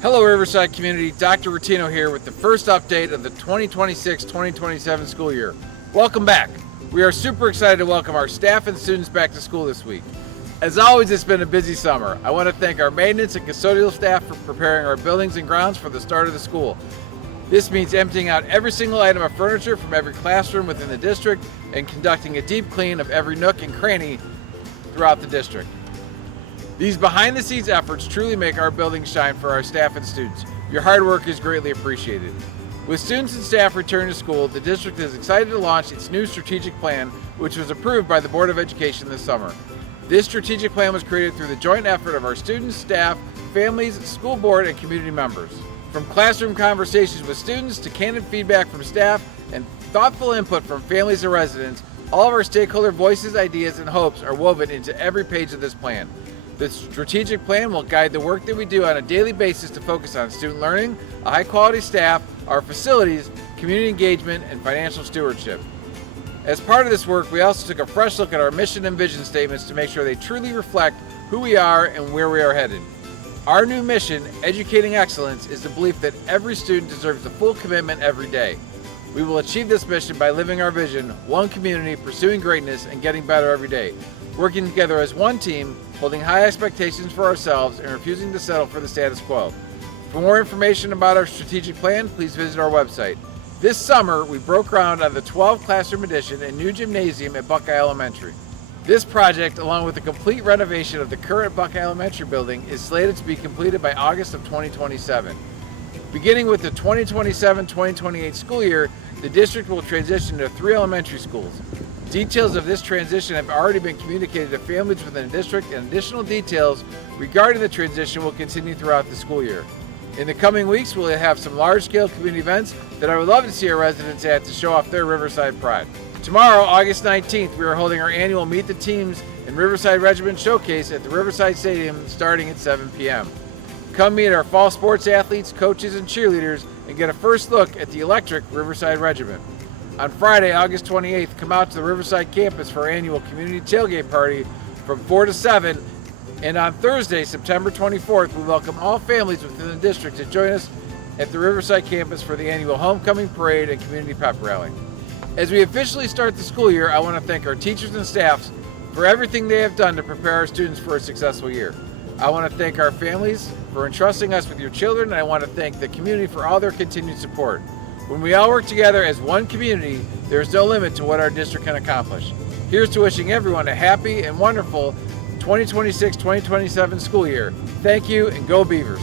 Hello Riverside community, Dr. Rateno here with the first update of the 2026-2027 school year. Welcome back. We are super excited to welcome our staff and students back to school this week. As always, it's been a busy summer. I want to thank our maintenance and custodial staff for preparing our buildings and grounds for the start of the school. This means emptying out every single item of furniture from every classroom within the district and conducting a deep clean of every nook and cranny throughout the district. These behind-the-scenes efforts truly make our buildings shine for our staff and students. Your hard work is greatly appreciated. With students and staff returning to school, the district is excited to launch its new strategic plan, which was approved by the Board of Education this summer. This strategic plan was created through the joint effort of our students, staff, families, school board, and community members. From classroom conversations with students to candid feedback from staff and thoughtful input from families and residents, all of our stakeholder voices, ideas, and hopes are woven into every page of this plan. The strategic plan will guide the work that we do on a daily basis to focus on student learning, a high-quality staff, our facilities, community engagement, and financial stewardship. As part of this work, we also took a fresh look at our mission and vision statements to make sure they truly reflect who we are and where we are headed. Our new mission, Educating Excellence, is the belief that every student deserves the full commitment every day. We will achieve this mission by living our vision, one community, pursuing greatness, and getting better every day. Working together as one team, holding high expectations for ourselves, and refusing to settle for the status quo. For more information about our strategic plan, please visit our website. This summer, we broke ground on the 12 classroom addition and new gymnasium at Buckeye Elementary. This project, along with the complete renovation of the current Buckeye Elementary building, is slated to be completed by August of 2027. Beginning with the 2027-2028 school year, the district will transition to 3 elementary schools. Details of this transition have already been communicated to families within the district, and additional details regarding the transition will continue throughout the school year. In the coming weeks, we'll have some large-scale community events that I would love to see our residents at to show off their Riverside pride. Tomorrow, August 19th, we are holding our annual Meet the Teams and Riverside Regiment Showcase at the Riverside Stadium starting at 7 p.m. Come meet our fall sports athletes, coaches, and cheerleaders and get a first look at the electric Riverside Regiment. On Friday, August 28th, come out to the Riverside campus for our annual community tailgate party from 4 to 7. And on Thursday, September 24th, we welcome all families within the district to join us at the Riverside campus for the annual homecoming parade and community pep rally. As we officially start the school year, I want to thank our teachers and staffs for everything they have done to prepare our students for a successful year. I want to thank our families for entrusting us with your children, and I want to thank the community for all their continued support. When we all work together as one community, there is no limit to what our district can accomplish. Here's to wishing everyone a happy and wonderful 2026-2027 school year. Thank you, and go Beavers.